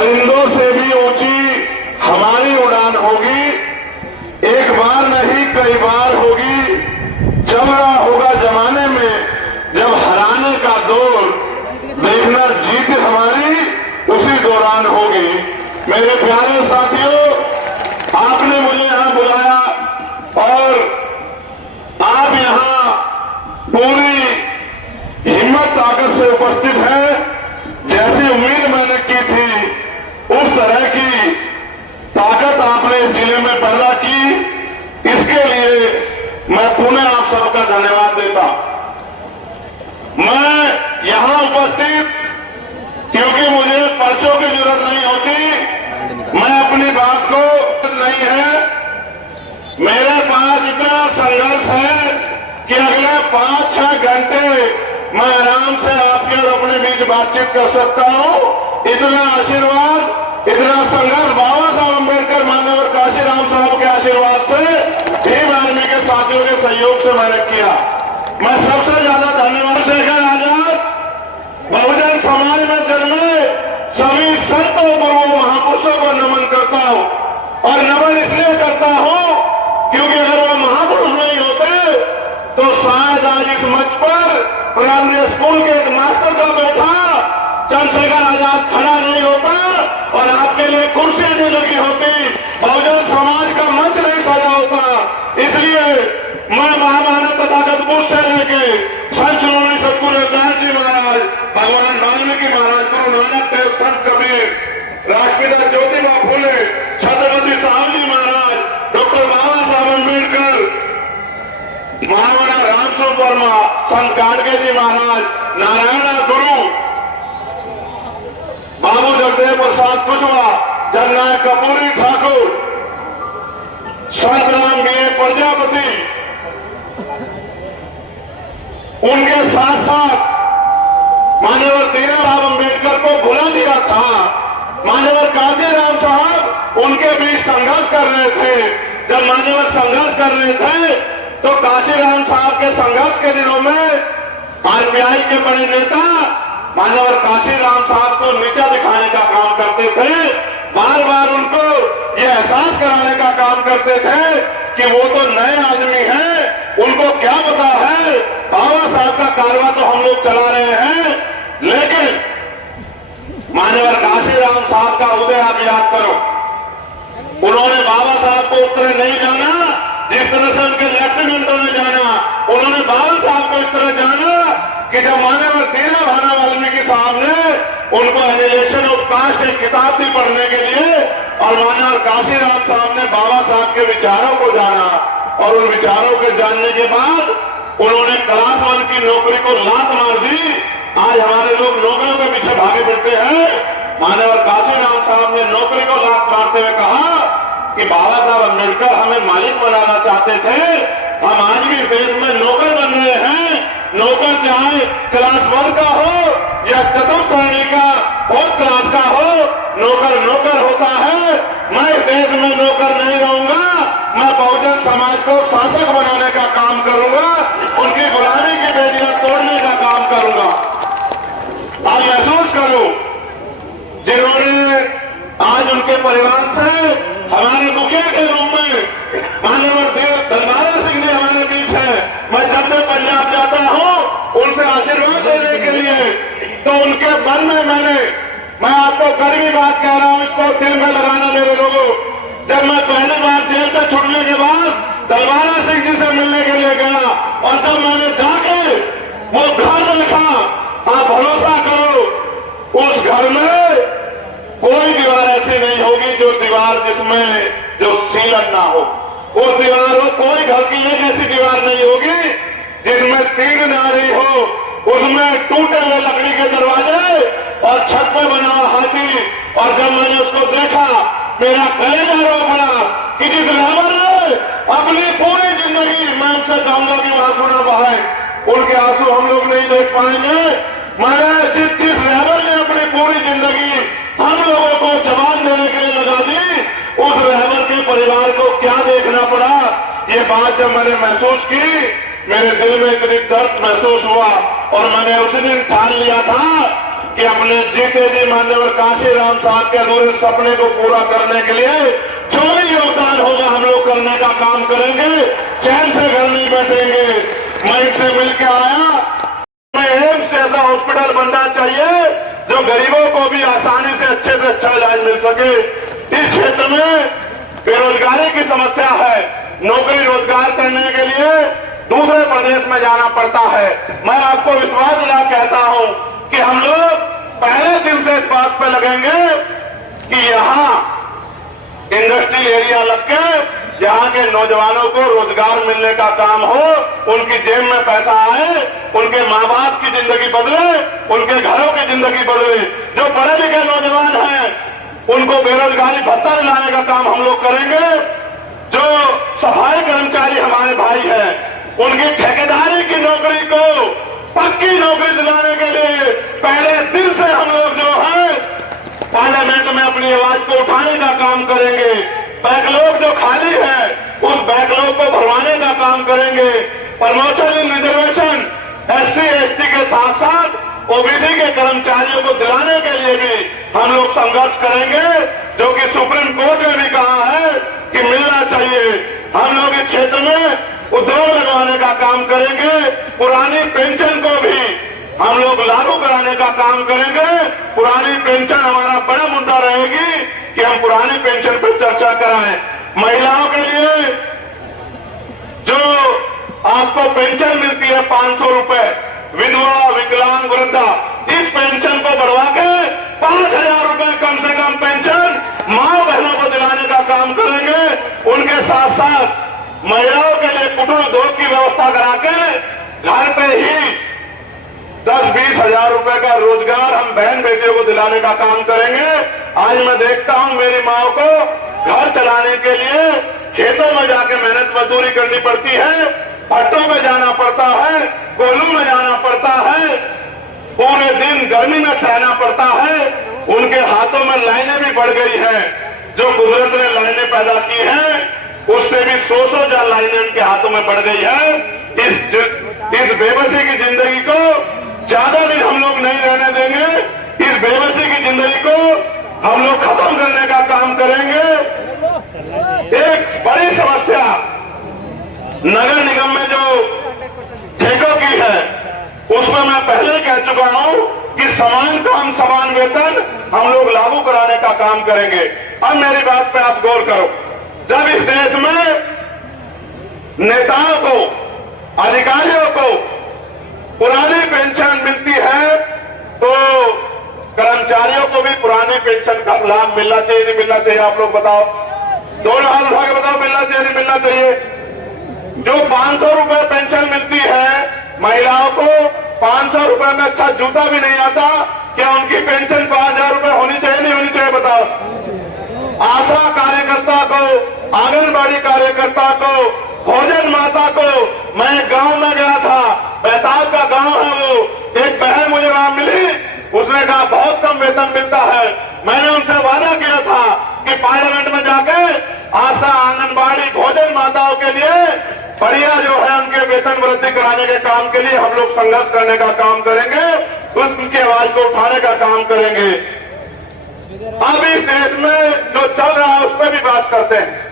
परिंदों से भी ऊंची हमारी उड़ान होगी। एक बार नहीं कई बार होगी। चल रहा होगा जमाने में जब हराने का दौर, देखना जीत हमारी उसी दौरान होगी। मेरे प्यारे साथियों, आपने मुझे यहां बुलाया और आप यहां पूरी हिम्मत ताकत से उपस्थित हैं। जैसी उम्मीद मैंने की थी उस तरह की ताकत आपने इस जिले में पैदा की। इसके लिए मैं पुनः आप सबका धन्यवाद देता। मैं यहां उपस्थित क्योंकि मुझे पर्चों की जरूरत नहीं होती। मैं अपनी बात को नहीं है, मेरे पास इतना संघर्ष है कि अगले 5-6 घंटे मैं आराम से आपके और अपने बीच बातचीत कर सकता हूं। इतना आशीर्वाद, इतना संघर्ष बाबा साहब अम्बेडकर माननीय काशीराम साहब के आशीर्वाद से, भीम आर्मी के साथियों के सहयोग से मैंने किया। मैं सबसे ज्यादा धन्यवाद शेखर आजाद बहुजन समाज में जन्मे सभी संतों, गुरुओं, महापुरुषों को नमन करता हूं। और नमन इसलिए करता हूं क्योंकि अगर वो महापुरुष नहीं होते तो शायद आज इस मंच पर प्राइमरी स्कूल के एक मास्टर का बैठा चंद्रशेखर आजाद खड़ा नहीं होता और आपके लिए कुर्सियां नहीं लगी होती, बहुजन समाज का मंच नहीं सजा होता। इसलिए मैं महामानव तथागतपुर से लेके संत श्रोमणी सतगुरु रविदास जी महाराज, भगवान वाल्मीकि महाराज, गुरु नानक देव, संत कबीर, राष्ट्रपिता ज्योतिबा फूले, छत्रपति साहब जी महाराज, डॉक्टर बाबा साहब अम्बेडकर, महामना रामस्वरूप वर्मा, संत गाडगे जी महाराज, नारायण गुरु, बाबू जगदेव प्रसाद कुशवाहा, जननायक कपूरी ठाकुर, संत रामगिरी प्रजापति, उनके साथ साथ माननीय दीनदयाल अम्बेडकर को भुला दिया था। माननीय काशीराम साहब उनके बीच संघर्ष कर रहे थे। जब माननीय संघर्ष कर रहे थे तो काशीराम साहब के संघर्ष के दिनों में आरपीआई के बड़े नेता माननीय काशीराम साहब को नीचा दिखाने का काम करते थे। बार बार उनको ये एहसास कराने का काम करते थे कि वो तो नए आदमी हैं, उनको क्या पता है, बाबा साहब का कारवा तो हम लोग चला रहे हैं। लेकिन माननीय काशीराम साहब का उदय आप याद करो, उन्होंने बाबा साहब को उस तरह नहीं जाना जिस तरह से उनके लेफ्टिनेंटों ने जाना। उन्होंने बाबा साहब को इस तरह जाना कि जब माननीय दीना भाना वाल्मीकि साहब ने उनको एनिलेशन ऑफ कास्ट एक किताब दी पढ़ने के लिए, और माननीय काशीराम साहब ने बाबा साहब के विचारों को जाना और उन विचारों के जानने के बाद उन्होंने क्लास 1 की नौकरी को लात मार दी। आज हमारे लोग नौकरियों के पीछे भागे फिरते हैं। माननीय काशीराम साहब ने नौकरी को लात मारते हुए कहा कि बाबा साहब अम्बेडकर हमें मालिक बनाना चाहते थे, हम आज भी देश में नौकर बन रहे हैं। नौकर चाहे क्लास 1 का हो या चतुर्थ श्रेणी का, 4th क्लास का हो, नौकर नौकर होता है। मैं देश में नौकर नहीं रहूंगा, मैं बहुजन समाज को शासक बनाने का काम करूंगा, उनकी गुलामी की बेड़ियां तोड़ने का काम करूंगा। आज महसूस करो जिन्होंने आज उनके परिवार से हमारे मुखिया के रूप में माननीय दलबारा सिंह ने हमारे बीच है। मैं जब मैं पंजाब जाता हूं उनसे आशीर्वाद लेने के लिए, तो उनके मन में मैं आपको कड़वी बात कह रहा हूं, इसको दिल में लगाना मेरे लोगों। जब मैं पहली बार जेल से छुटने के बाद दलबारा सिंह जी से मिलने के लिए गया और जब मैंने जाके वो घर देखा, आप भरोसा करो उस घर में कोई दीवार ऐसी नहीं होगी जो दीवार जिसमें जो सीलन ना हो। उस दीवार में कोई घर की एक ऐसी दीवार नहीं होगी जिसमें तीर ना रही हो। उसमें टूटे हुए लकड़ी के दरवाजे और छत पे बना हुआ हाथी। और जब मैंने उसको देखा मेरा कलेजा रो पड़ा कि जिस रहबर ने अपनी पूरी जिंदगी, मैं उनसे चाहूंगा कि वो आंसू न बहाए, उनके आंसू हम लोग नहीं देख पाएंगे। मैंने जिस रहबर ने अपनी पूरी जिंदगी हम लोगों को जवान देने के लिए लगा दी, उस रहबर के परिवार को क्या देखना पड़ा। ये बात जब मैंने महसूस की, मेरे दिल में इतनी दर्द महसूस हुआ और मैंने उस दिन ठान लिया था कि अपने जीते जी मान्यवर काशीराम साहब के अधूरे सपने को पूरा करने के लिए जो भी योगदान होगा हम लोग करने का काम करेंगे, चैन से घर नहीं बैठेंगे। मैं इनसे मिलकर आया, एम्स जैसा हॉस्पिटल बनना चाहिए जो गरीबों को भी आसानी से अच्छे इलाज मिल सके। इस क्षेत्र में बेरोजगारी की समस्या है, नौकरी रोजगार करने के लिए दूसरे प्रदेश में जाना पड़ता है। मैं आपको विश्वास दिला कहता हूं कि हम लोग पहले दिन से इस बात पे लगेंगे कि यहाँ इंडस्ट्रियल एरिया लग के यहाँ के नौजवानों को रोजगार मिलने का काम हो, उनकी जेब में पैसा आए, उनके माँ बाप की जिंदगी बदले, उनके घरों की जिंदगी बदले। जो पढ़े लिखे नौजवान हैं उनको बेरोजगारी भत्ता दिलाने का काम हम लोग करेंगे। जो सफाई कर्मचारी हमारे भाई हैं उनकी ठेकेदारी की नौकरी को पक्की नौकरी दिलाने के लिए पहले दिन से हम लोग जो है पार्लियामेंट में अपनी आवाज को उठाने का काम करेंगे। बैकलॉग जो खाली है उस बैकलॉग को भरवाने का काम करेंगे। प्रमोशन इन रिजर्वेशन SC ST के साथ साथ ओबीसी के कर्मचारियों को दिलाने के लिए भी हम लोग संघर्ष करेंगे, जो कि सुप्रीम कोर्ट ने भी कहा है कि मिलना चाहिए। हम लोग इस क्षेत्र में उद्योग लगाने का काम करेंगे, पुरानी पेंशन को भी हम लोग लागू कराने का काम करेंगे। पुरानी पेंशन हमारा बड़ा मुद्दा रहेगी कि हम पुरानी पेंशन पर चर्चा कराएं। महिलाओं के लिए जो आपको पेंशन मिलती है 500 रुपए, विधवा विकलांग वृद्धा, इस पेंशन को बढ़वा के 5000 रुपए कम से कम पेंशन माँ बहनों को दिलाने का काम करेंगे। उनके साथ साथ महिलाओं के लिए कुटीर उद्योग की व्यवस्था करा के घर पे ही 10-20 हजार रुपए का रोजगार हम बहन बेटियों को दिलाने का काम करेंगे। आज मैं देखता हूं मेरी माँ को घर चलाने के लिए खेतों में जाके मेहनत मजदूरी करनी पड़ती है, भट्टों में जाना पड़ता है, कोयलों में जाना पड़ता है, पूरे दिन गर्मी में सहना पड़ता है। उनके हाथों में लाइनें भी बढ़ गई हैं, जो कुदरत ने लाइनें पैदा की हैं उससे भी 100 लाइनें उनके हाथों में बढ़ गई है। इस बेबसी की जिंदगी को ज्यादा दिन हम लोग नहीं रहने देंगे। इस बेबसी की जिंदगी को हम लोग खत्म करने का काम करेंगे। एक बड़ी समस्या नगर निगम में जो ठेकों की है उसमें मैं पहले कह चुका हूं कि समान काम समान वेतन हम लोग लागू कराने का काम करेंगे। अब मेरी बात पे आप गौर करो, जब इस देश में नेताओं को, अधिकारियों को पुरानी पेंशन मिलती है तो कर्मचारियों को भी पुरानी पेंशन का लाभ मिलना चाहिए, नहीं मिलना चाहिए? आप लोग बताओ, दोनों हाथ उठा के बताओ, मिलना चाहिए नहीं मिलना चाहिए? जो 500 रुपए पेंशन मिलती है महिलाओं को, 500 रुपए में अच्छा जूता भी नहीं आता, क्या उनकी पेंशन 5000 रुपए होनी चाहिए नहीं होनी चाहिए? बताओ। आशा कार्यकर्ता को, आंगनबाड़ी कार्यकर्ता को, भोजन माता को, मैं गांव में गया था, बैताल का गांव है वो, एक बहन मुझे वहां मिली, उसने कहा बहुत कम वेतन मिलता है। मैंने उनसे वादा किया था कि पार्लियामेंट में जाके आशा, आंगनबाड़ी, भोजन माताओं के लिए बढ़िया जो है उनके वेतन वृद्धि कराने के काम के लिए हम लोग संघर्ष करने का काम करेंगे, उनकी आवाज को उठाने का काम करेंगे। अब इस देश में जो चल रहा है उस पर भी बात करते हैं।